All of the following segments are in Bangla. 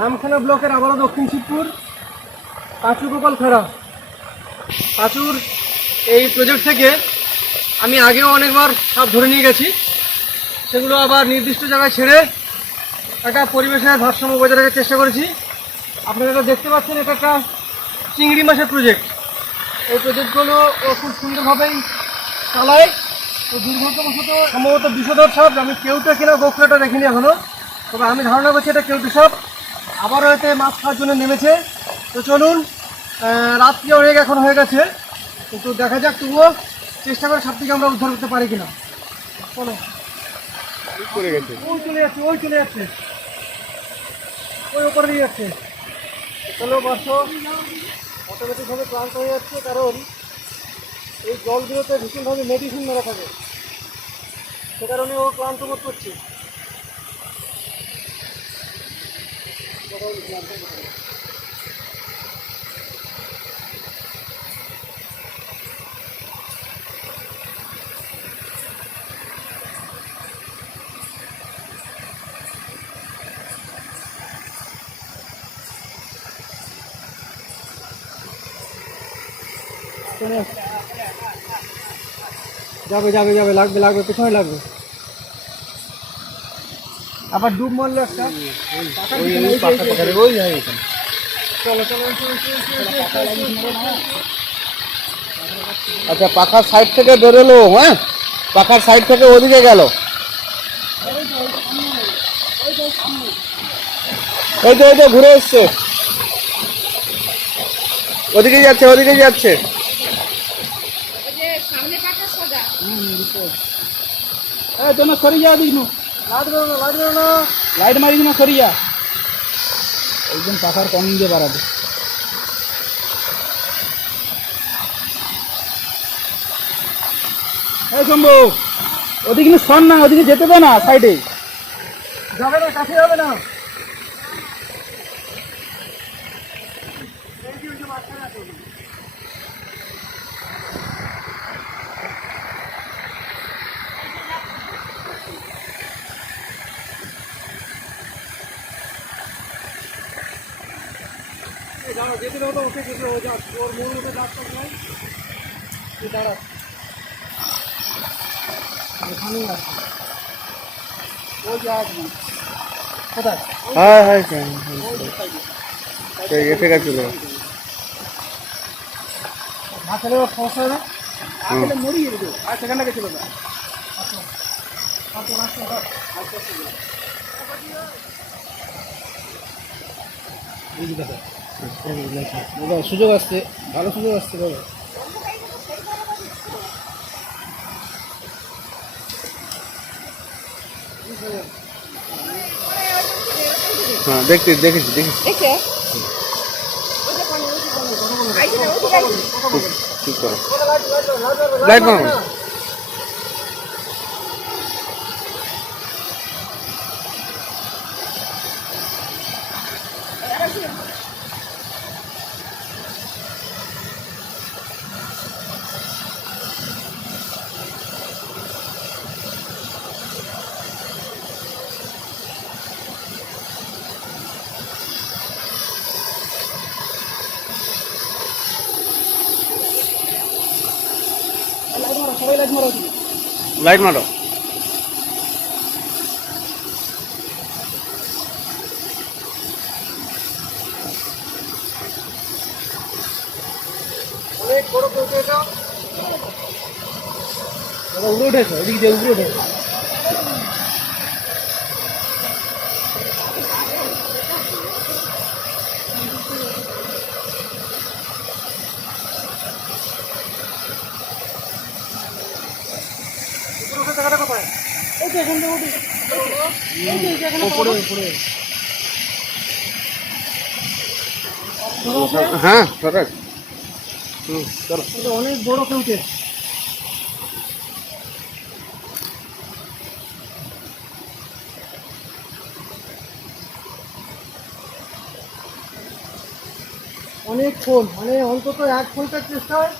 নামখানা ব্লকের আবারও দক্ষিণ শিবপুর, পাঁচু গোপাল খেরা পাঁচুর এই প্রজেক্ট থেকে আমি আগেও অনেকবার সাপ ধরে নিয়ে গেছি। সেগুলো আবার নির্দিষ্ট জায়গায় ছেড়ে একটা পরিবেশের ভারসাম্য বজায় রাখার চেষ্টা করেছি। আপনারা এটা দেখতে পাচ্ছেন, এটা একটা চিংড়ি মাছের প্রজেক্ট এই প্রজেক্টগুলো ও খুব সুন্দরভাবেই চালায়। তো দুর্ভাগ্যবশত সম্ভবত বিষধর সাপ, আমি কেউটা কিনা গোখরাটা দেখিনি এখনও তবে আমি ধারণা করছি এটা কেউটু সাপ। আবারও এতে মাছ খাওয়ার জন্য নেমেছে। তো চলুন রাত্রি অনেক এখন হয়ে গেছে। কিন্তু দেখা যাক তবুও চেষ্টা করে সাপটিকে আমরা উদ্ধার করতে পারি কিনা। চলো। গেছে। ওই চলে যাচ্ছে ওই চলে যাচ্ছে। ওই ওপরে দিয়ে যাচ্ছে। চলো বাসো। অটোমেটিকভাবে ক্লান্ত হয়ে যাচ্ছে কারণ এই জলগুলোতে ভীষণভাবে মেডিসিন মেরা থাকে সে কারণে ও ক্লান্ত বোধ করছে। চলে আসছে। যাবে যাবে যাবে লাগবে লাগবে পেছনে লাগবে আবার ডুব মারলো একটা আচ্ছা পাখার সাইড থেকে বেরোলো হ্যাঁ পাখার সাইড থেকে ওদিকে গেল এই তো এই তো ঘুরে এসছে ওদিকে যাচ্ছে ওদিকে যাচ্ছে হ্যাঁ সরি সরে দিই না লাইট বেরো না লাইট না। লাইট মারি না, সরিয়া। একদম পাখার কম দিয়ে বাড়াবে। এই শম্ভু, ওদিকে শোন না, ওদিকে যেতে দে না সাইডে যাবে না কাছে যাবে না। দাঁড়া যেতে দাও তো ওকে যেতে ও যাক ওর মন মতো যাক তো নাই দাঁড়া এখানেই আছে। ও না কোথায়? হ্যাঁ হ্যাঁ এসে গেছিল আসলে ওর সমস্যা হবে না। আসলে দেবো আর সেখানে গেছিল না দাদা সুযোগ আসছে। ভালো সুযোগ আসছে দাদা। হ্যাঁ দেখছি দেখেছি। দেখেছি দেখে ঠিক করো লাইট মারো সবাই লাইট মারা লাইট মারো। অনেক বড় কৌটো এটা। দাদা উড়ে উঠেছে ওদিকে যে উড়ে উঠেছে উপরে উঠে টাকাটা কোথায় এই তো এখান থেকে উঠে এই যে এখানে উপরে উপরে। হ্যাঁ সরাক হুম চলো অনেক বড় কৌটে। অনেকক্ষণ মানে অন্তত এক ঘণ্টার চেষ্টায়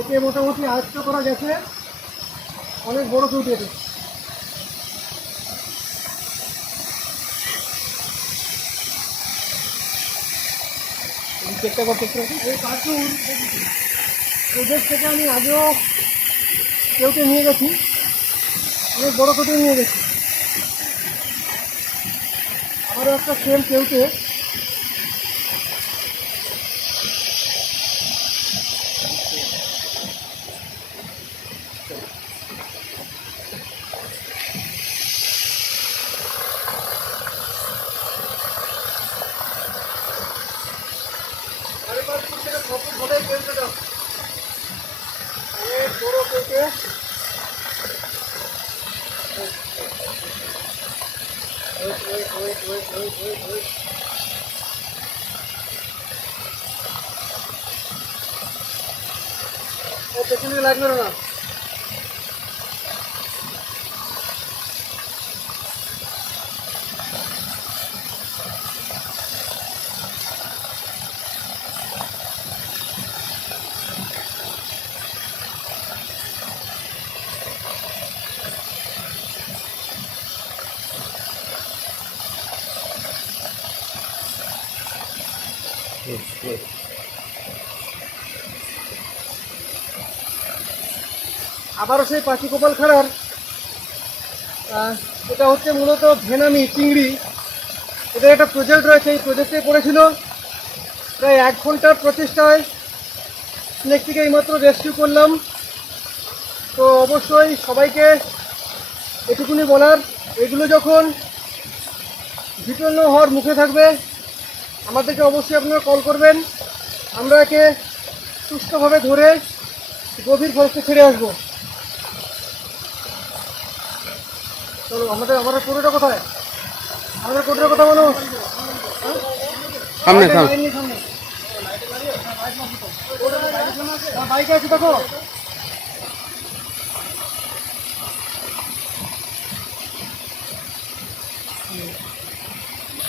এতে মোটামুটি আয়ত্ত করা গেছে। অনেক বড় কৌটে এটা। চেকটা কর এই কার্টুন ওদের থেকে আমি আগেও কেউকে নিয়ে গেছি। অনেক বড় কেটে নিয়ে গেছি। আবারও একটা সেম কেউকে পেছনে লাগবে না। আবারও সেই পাখি কপাল খাড়ার এটা হচ্ছে মূলত ভেনামি চিংড়ি। এদের একটা প্রজেক্ট রয়েছে, এই প্রজেক্টে পড়েছিল প্রায় এক ঘণ্টার প্রচেষ্টায়। স্নেকটিকে এইমাত্র রেস্কিউ করলাম। তো অবশ্যই সবাইকে এটুকুনি বলার, এগুলো যখন বিপন্ন হওয়ার মুখে থাকবে আমাদেরকে অবশ্যই আপনারা কল করবেন। আমরা একে সুস্থভাবে ধরে গভীর ফরেস্টে ছেড়ে আসব। চলো আমাদের আমাদের কোটোটা কোথায়? আমাদের কোটোটা কোথায় বলো? সামনে সামনে। বাইকে আছে দেখো।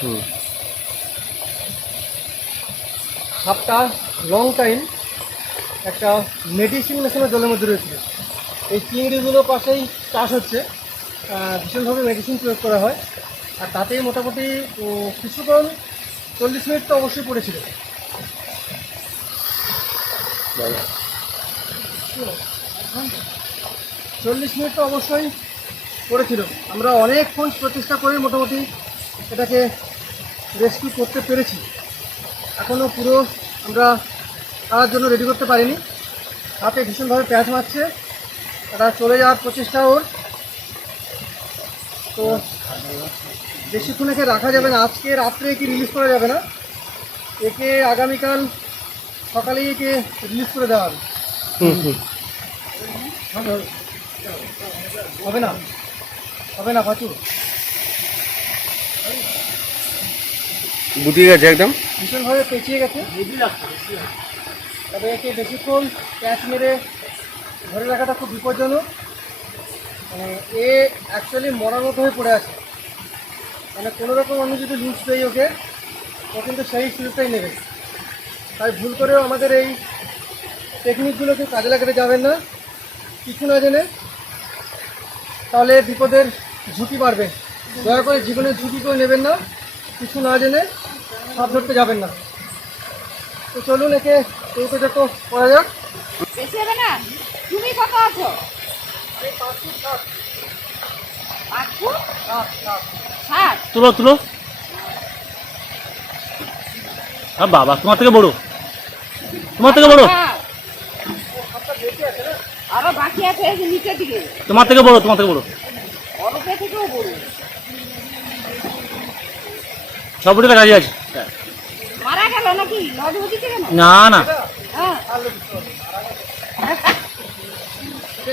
হুম। সাপটা লং টাইম একটা মেডিসিন মেশিনের জলের মধ্যে রয়েছিল। এই চিংড়িগুলো পাশেই চাষ হচ্ছে ভীষণভাবে মেডিসিন প্রয়োগ করা হয়। আর তাতেই মোটামুটি কিছুক্ষণ চল্লিশ মিনিট তো অবশ্যই পড়েছিল। চল্লিশ মিনিট তো অবশ্যই পড়েছিল। আমরা অনেকক্ষণ প্রচেষ্টা করে মোটামুটি এটাকে রেস্কিউ করতে পেরেছি। এখনও পুরো আমরা তার জন্য রেডি করতে পারিনি। হাতে ভীষণভাবে প্যাঁচ মারছে। তারা চলে যাওয়ার প্রচেষ্টা ওর। তো বেশিক্ষণ একে রাখা যাবে না। আজকে রাত্রে একে রিলিজ করা যাবে না। একে আগামীকাল সকালেই একে রিলিজ করে দেওয়া হবে। না। হবে না পাচু গুটিয়ে গেছে একদম। ভীষণভাবে পেঁচিয়ে গেছে। তবে একে বেশিক্ষণ প্যাঁচ মেরে ধরে রাখাটা খুব বিপজ্জনক। মানে এ অ্যাকচুয়ালি মরার মতো হয়ে পড়ে আছে। মানে কোনো রকম আমি যদি লুজ দেই ওকে, ও কিন্তু সেই সুযোগটাই নেবে। তাই ভুল করেও আমাদের এই টেকনিকগুলোকে কাজে লাগাতে যাবেন না। কিছু না জেনে তাহলে বিপদের ঝুঁকি বাড়বে। দয়া করে জীবনের ঝুঁকি কেউ নেবেন না। কিছু না জেনে সাপ ধরতে যাবেন না। তো চলুন একে চৌকো চৌকো করা যাক। বেশি হবে না? তুমি কত আছো? তুলো তুলো। হ্যাঁ বাবা তোমার থেকে বড়। তোমার থেকে বড়। হ্যাঁ। আরও বাকি আছে নিচের দিকে। তোমার থেকে বড় তোমার থেকে বড়। অরূপে থেকেও বড়। সব বুড়িতে কাজে আছে মারা গেল নাকি লজ হচ্ছে কেন না না। হ্যাঁ।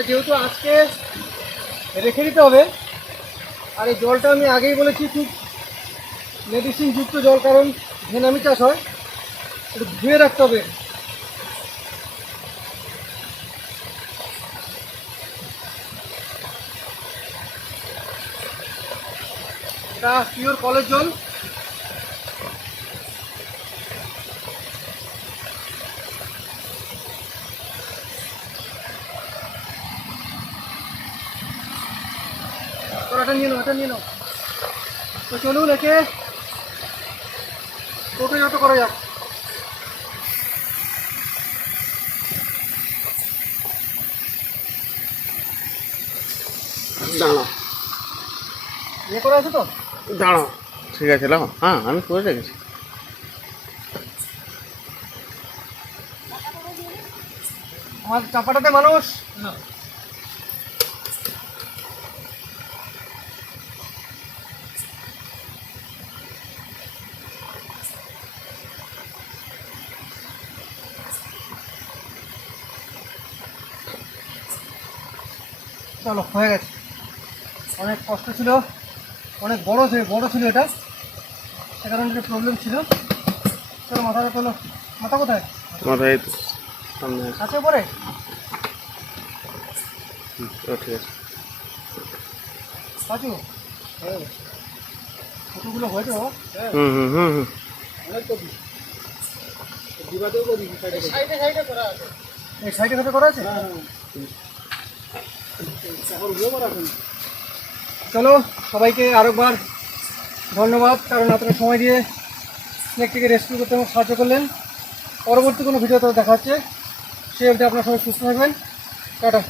যেহেতু আজকে রেখে দিতে হবে আর এই জলটা আমি আগেই বলেছি খুব মেডিসিন যুক্ত জল কারণ ভেনামি চাষ হয় একটু ধুয়ে রাখতে হবে। এটা পিওর কলের জল। নিয়ে নাও এটা নিয়ে নাও। তো চলুন একে। করা যাক। ইয়ে করে আছে তো? ঠিক আছে লাও হ্যাঁ আমি করে আমার চাপাটাতে মানুষ? না। চলো হয়ে গেছে। অনেক কষ্ট ছিল অনেক বড় ছিল বড় ছিল এটা। সে কারণে একটা প্রবলেম ছিল। চলো মাথাটা তোলো। মাথা কোথায়? মাথায় আছে আছে পরে হুম, ও ঠিক আছে। পাচু ফটোগুলো হয়েছে বাবা। হুম হুম হুম হুম। এই সাইডে সাইডে করা আছে? চলো, সবাইকে আরেকবার ধন্যবাদ, কারণ আপনারা সময় দিয়ে স্নেকটিকে রেস্কিউ করতে আমাকে সাহায্য করলেন। পরবর্তী কোনো ভিডিওতে দেখা দেখাচ্ছে সে অবধি আপনার সবাই সুস্থ থাকবেন। টাটা।